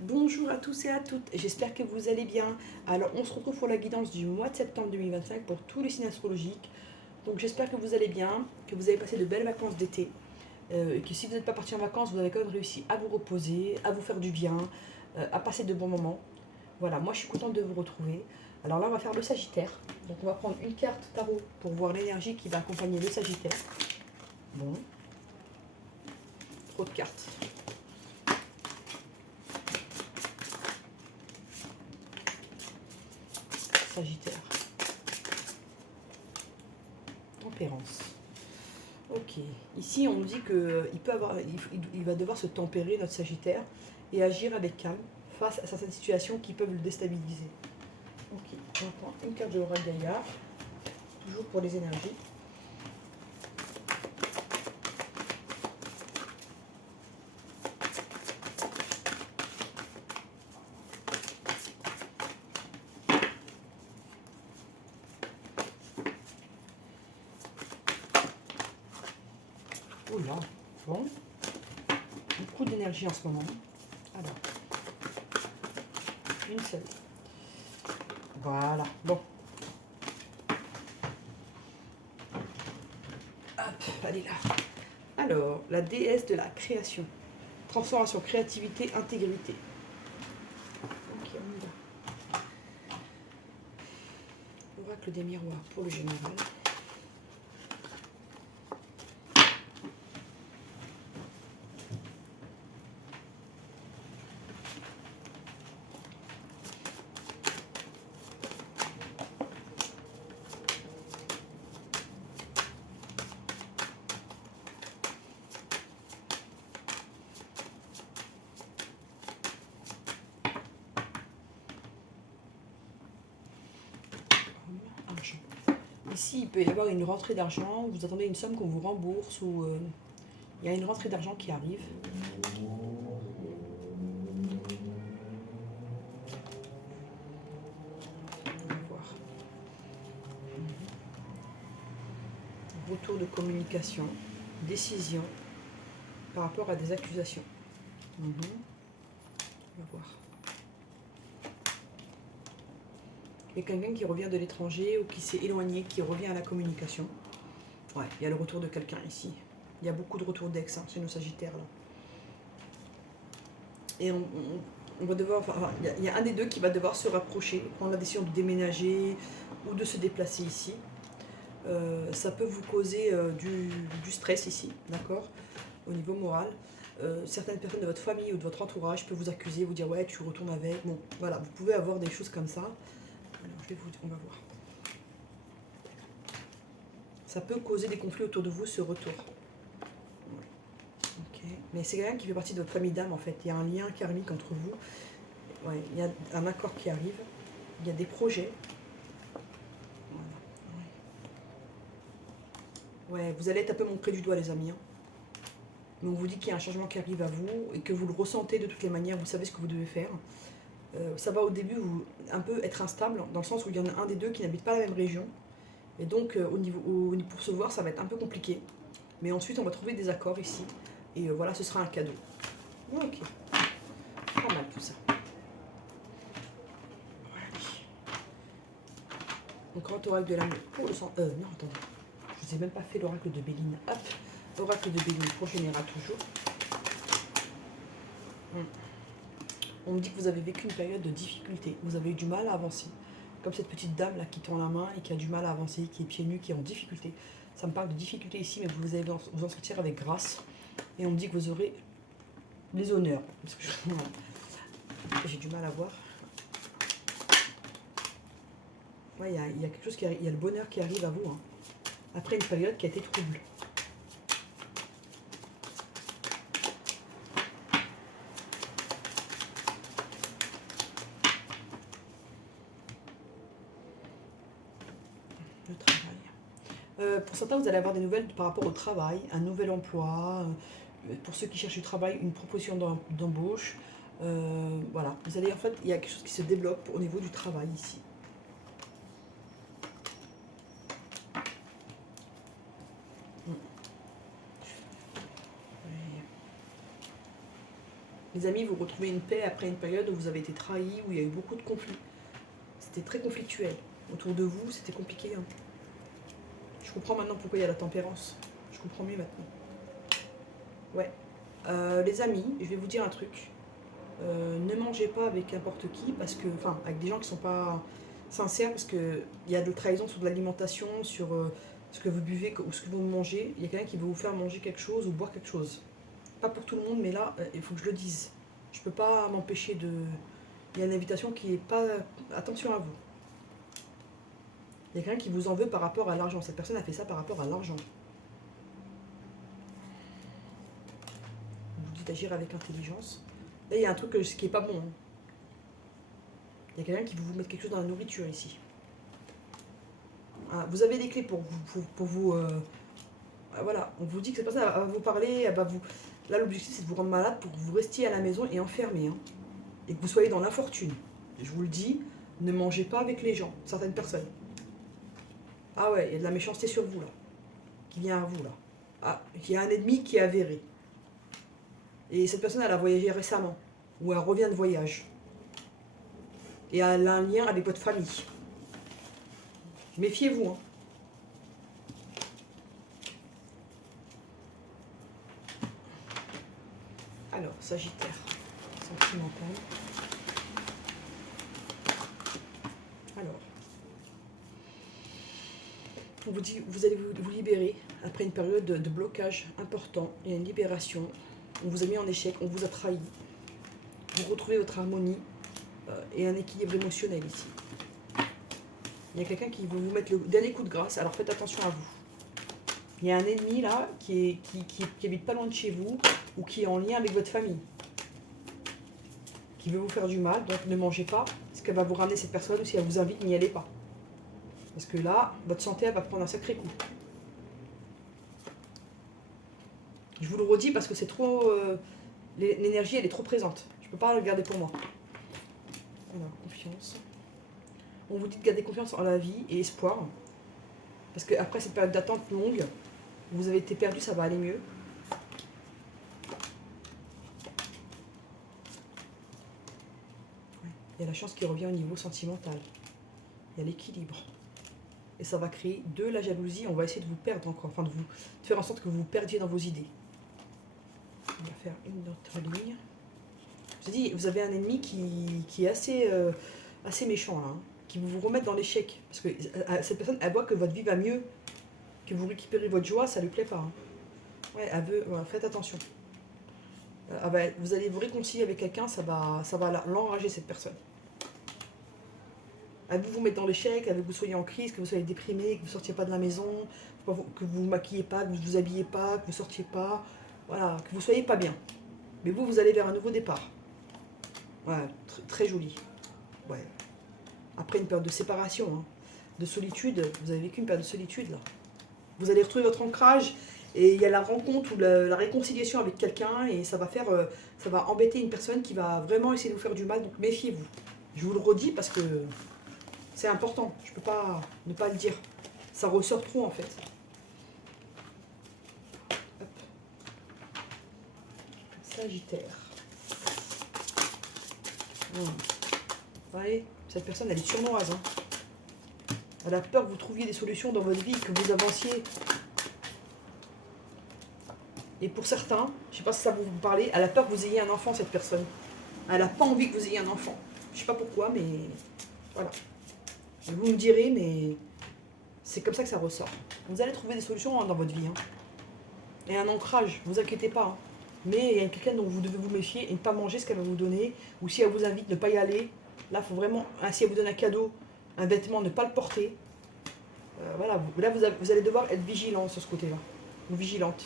Bonjour à tous et à toutes, j'espère que vous allez bien. Alors on se retrouve pour la guidance du mois de septembre 2025 pour tous les signes astrologiques. Donc j'espère que vous allez bien, que vous avez passé de belles vacances d'été, et que si vous n'êtes pas parti en vacances, vous avez quand même réussi à vous reposer, à vous faire du bien, à passer de bons moments. Voilà, moi je suis contente de vous retrouver. Alors là on va faire le Sagittaire. Donc on va prendre une carte tarot pour voir l'énergie qui va accompagner le Sagittaire. Bon, trop de cartes. Sagittaire. Tempérance. Ok. Ici, on nous dit qu'il va devoir se tempérer, notre Sagittaire, et agir avec calme face à certaines situations qui peuvent le déstabiliser. Ok. On prend une carte de l'oracle Gaïa, toujours pour les énergies. Oula. Bon. Beaucoup d'énergie en ce moment. Alors. Une seule. Voilà. Bon. Hop, allez là. Alors, la déesse de la création. Transformation, créativité, intégrité. Ok, on y va. Oracle des miroirs pour le général. Argent. Ici, il peut y avoir une rentrée d'argent, vous attendez une somme qu'on vous rembourse ou il y a une rentrée d'argent qui arrive. On va voir. Retour de communication, décision par rapport à des accusations. On va voir. Il y a quelqu'un qui revient de l'étranger ou qui s'est éloigné, qui revient à la communication. Ouais, il y a le retour de quelqu'un ici. Il y a beaucoup de retours d'ex chez nos Sagittaires là. Et on va devoir, enfin, il y a un des deux qui va devoir se rapprocher, prendre la décision de déménager ou de se déplacer ici. Ça peut vous causer du stress ici, d'accord, au niveau moral. Certaines personnes de votre famille ou de votre entourage peuvent vous accuser, vous dire ouais tu retournes avec. Bon, voilà, vous pouvez avoir des choses comme ça. Alors on va voir. Ça peut causer des conflits autour de vous, ce retour. Okay. Mais c'est quelqu'un qui fait partie de votre famille d'âme en fait. Il y a un lien karmique entre vous. Ouais, il y a un accord qui arrive. Il y a des projets. Voilà. Ouais, vous allez être un peu montré du doigt les amis. Hein. Mais on vous dit qu'il y a un changement qui arrive à vous et que vous le ressentez de toutes les manières, vous savez ce que vous devez faire. Ça va au début un peu être instable, dans le sens où il y en a un des deux qui n'habite pas la même région. Et donc pour se voir, ça va être un peu compliqué. Mais ensuite, on va trouver des accords ici. Et voilà, ce sera un cadeau. Ok. Pas mal tout ça. Voilà. Donc, grand oracle de l'amour pour le sang. Non, attendez. Je vous ai même pas fait l'oracle de Béline. Hop. Oracle de Béline pour général toujours. On me dit que vous avez vécu une période de difficulté. Vous avez eu du mal à avancer. Comme cette petite dame là qui tend la main et qui a du mal à avancer, qui est pieds nus, qui est en difficulté. Ça me parle de difficulté ici, mais vous allez vous en sortir avec grâce. Et on me dit que vous aurez les honneurs. Parce que j'ai du mal à voir. Ouais, il y a quelque chose il y a le bonheur qui arrive à vous. Hein. Après une période qui a été trouble. Le travail. Pour certains, vous allez avoir des nouvelles par rapport au travail, un nouvel emploi. Pour ceux qui cherchent du travail, une proposition d'embauche. Voilà. Vous allez, en fait, il y a quelque chose qui se développe au niveau du travail ici. Les amis, vous retrouvez une paix après une période où vous avez été trahis, où il y a eu beaucoup de conflits. C'était très conflictuel. Autour de vous, c'était compliqué. Hein. Je comprends maintenant pourquoi il y a la tempérance. Je comprends mieux maintenant. Ouais. Les amis, je vais vous dire un truc. Ne mangez pas avec n'importe qui, parce que, enfin, avec des gens qui ne sont pas sincères, parce qu'il y a de la trahison sur de l'alimentation, sur ce que vous buvez ou ce que vous mangez. Il y a quelqu'un qui veut vous faire manger quelque chose ou boire quelque chose. Pas pour tout le monde, mais là, il faut que je le dise. Je peux pas m'empêcher de... Il y a une invitation qui est pas... Attention à vous. Il y a quelqu'un qui vous en veut par rapport à l'argent. Cette personne a fait ça par rapport à l'argent. Vous dites d'agir avec intelligence. Là, il y a un truc qui est pas bon. Hein. Il y a quelqu'un qui veut vous mettre quelque chose dans la nourriture ici. Ah, vous avez des clés pour vous... voilà, on vous dit que cette personne va vous parler, elle va vous... Là, l'objectif, c'est de vous rendre malade pour que vous restiez à la maison et enfermé. Hein, et que vous soyez dans l'infortune. Je vous le dis, ne mangez pas avec les gens, certaines personnes. Ah ouais, il y a de la méchanceté sur vous, là. Qui vient à vous, là. Ah, il y a un ennemi qui est avéré. Et cette personne, elle a voyagé récemment. Ou elle revient de voyage. Et elle a un lien avec votre famille. Méfiez-vous, hein. Alors, Sagittaire, sentimental. Alors, on vous dit, vous allez vous libérer après une période de blocage important. Il y a une libération. On vous a mis en échec, on vous a trahi. Vous retrouvez votre harmonie et un équilibre émotionnel ici. Il y a quelqu'un qui veut vous mettre le dernier coup de grâce, alors faites attention à vous. Il y a un ennemi là qui habite pas loin de chez vous ou qui est en lien avec votre famille. Qui veut vous faire du mal, donc ne mangez pas ce qu'elle va vous ramener cette personne ou si elle vous invite, n'y allez pas. Parce que là, votre santé, elle va prendre un sacré coup. Je vous le redis parce que c'est trop... l'énergie, elle est trop présente. Je ne peux pas la garder pour moi. Alors, confiance. On vous dit de garder confiance en la vie et espoir. Parce qu'après cette période d'attente longue, vous avez été perdu, ça va aller mieux. Il y a la chance qui revient au niveau sentimental. Il y a l'équilibre. Et ça va créer de la jalousie. On va essayer de vous perdre encore. Enfin, de faire en sorte que vous vous perdiez dans vos idées. On va faire une autre ligne. Je vous ai dit, vous avez un ennemi qui est assez méchant, là, hein, qui vous remettre dans l'échec. Parce que cette personne, elle voit que votre vie va mieux, que vous récupérez votre joie, ça ne lui plaît pas. Hein. Ouais, elle veut, voilà, faites attention. Vous allez vous réconcilier avec quelqu'un, ça va l'enrager, cette personne. Elle veut vous mettre dans l'échec, elle veut que vous soyez en crise, que vous soyez déprimé, que vous ne sortiez pas de la maison, que vous ne maquillez pas, que vous ne vous habillez pas, que vous ne sortiez pas. Voilà, que vous ne soyez pas bien. Mais vous allez vers un nouveau départ. Voilà, très joli. Ouais. Après une période de séparation, hein, de solitude, vous avez vécu une période de solitude, là. Vous allez retrouver votre ancrage, et il y a la rencontre ou la réconciliation avec quelqu'un, et ça va embêter une personne qui va vraiment essayer de vous faire du mal, donc méfiez-vous. Je vous le redis parce que c'est important, je ne peux pas ne pas le dire. Ça ressort trop, en fait. Sagittaire. Vous voyez, cette personne, elle est surnoise. Hein. Elle a peur que vous trouviez des solutions dans votre vie, que vous avanciez. Et pour certains, je ne sais pas si ça vous parle, elle a peur que vous ayez un enfant, cette personne. Elle n'a pas envie que vous ayez un enfant. Je ne sais pas pourquoi, mais voilà. Vous me direz, mais c'est comme ça que ça ressort. Vous allez trouver des solutions dans votre vie. Hein. Et un ancrage, ne vous inquiétez pas. Hein. Mais il y a quelqu'un dont vous devez vous méfier et ne pas manger ce qu'elle va vous donner. Ou si elle vous invite, ne pas y aller. Là, il faut vraiment, si elle vous donne un cadeau, un vêtement, ne pas le porter. Voilà, là, vous allez devoir être vigilant sur ce côté-là. Ou vigilante.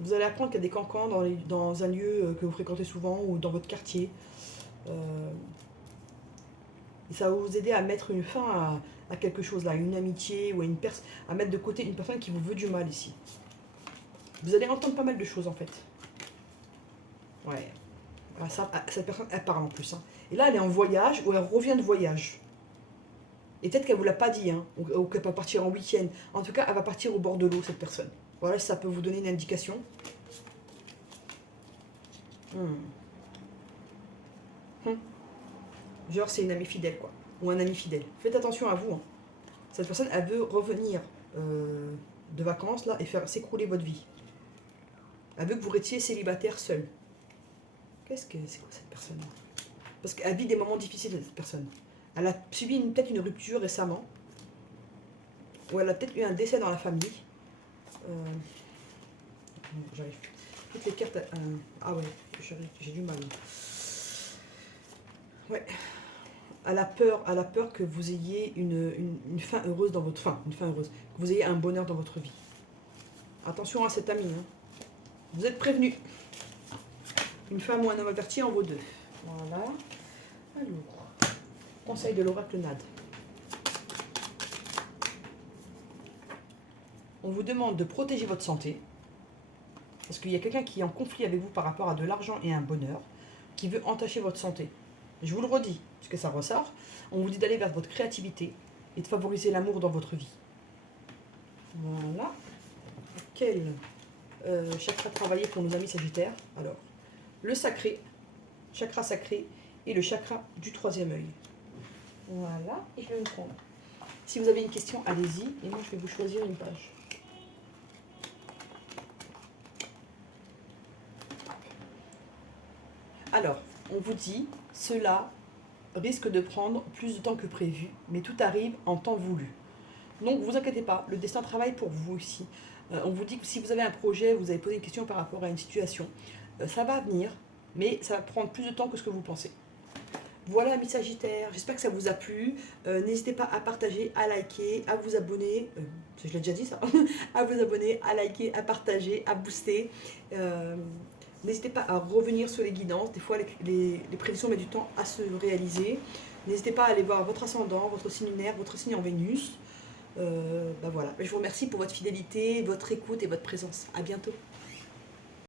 Vous allez apprendre qu'il y a des cancans dans un lieu que vous fréquentez souvent ou dans votre quartier. Et ça va vous aider à mettre une fin à quelque chose, là, une amitié ou à mettre de côté une personne qui vous veut du mal ici. Vous allez entendre pas mal de choses en fait. Ouais. Cette personne, elle parle en plus. Hein. Et là, elle est en voyage ou elle revient de voyage. Et peut-être qu'elle ne vous l'a pas dit, hein, ou qu'elle va partir en week-end. En tout cas, elle va partir au bord de l'eau, cette personne. Voilà, si ça peut vous donner une indication. Genre, c'est une amie fidèle, quoi. Ou un ami fidèle. Faites attention à vous. Hein. Cette personne, elle veut revenir de vacances, là, et faire s'écrouler votre vie. Elle veut que vous restiez célibataire seul. C'est quoi cette personne-là? Parce qu'elle vit des moments difficiles, cette personne. Elle a subi peut-être une rupture récemment. Ou elle a peut-être eu un décès dans la famille. J'arrive. Toutes les cartes... ah ouais, j'ai du mal. Ouais. Elle a peur que vous ayez une fin heureuse dans votre... Enfin, une fin heureuse. Que vous ayez un bonheur dans votre vie. Attention à cet ami. Hein. Vous êtes prévenus. Une femme ou un homme averti en vaut deux. Voilà. Alors, conseil de l'oracle NAD. On vous demande de protéger votre santé. Parce qu'il y a quelqu'un qui est en conflit avec vous par rapport à de l'argent et un bonheur, qui veut entacher votre santé. Je vous le redis, parce que ça ressort. On vous dit d'aller vers votre créativité et de favoriser l'amour dans votre vie. Voilà. Quel chakra travailler pour nos amis sagittaires? Alors, le sacré, chakra sacré, et le chakra du troisième œil. Voilà, et je vais me prendre. Si vous avez une question, allez-y, et moi je vais vous choisir une page. Alors, on vous dit, cela risque de prendre plus de temps que prévu, mais tout arrive en temps voulu. Donc, vous inquiétez pas, le destin travaille pour vous ici. On vous dit que si vous avez un projet, vous avez posé une question par rapport à une situation, ça va venir, mais ça va prendre plus de temps que ce que vous pensez. Voilà, mes Sagittaires, j'espère que ça vous a plu. N'hésitez pas à partager, à liker, à vous abonner. Je l'ai déjà dit ça. À vous abonner, à liker, à partager, à booster. N'hésitez pas à revenir sur les guidances. Des fois, les prédictions mettent du temps à se réaliser. N'hésitez pas à aller voir votre ascendant, votre signe lunaire, votre signe en Vénus. Voilà. Je vous remercie pour votre fidélité, votre écoute et votre présence. À bientôt.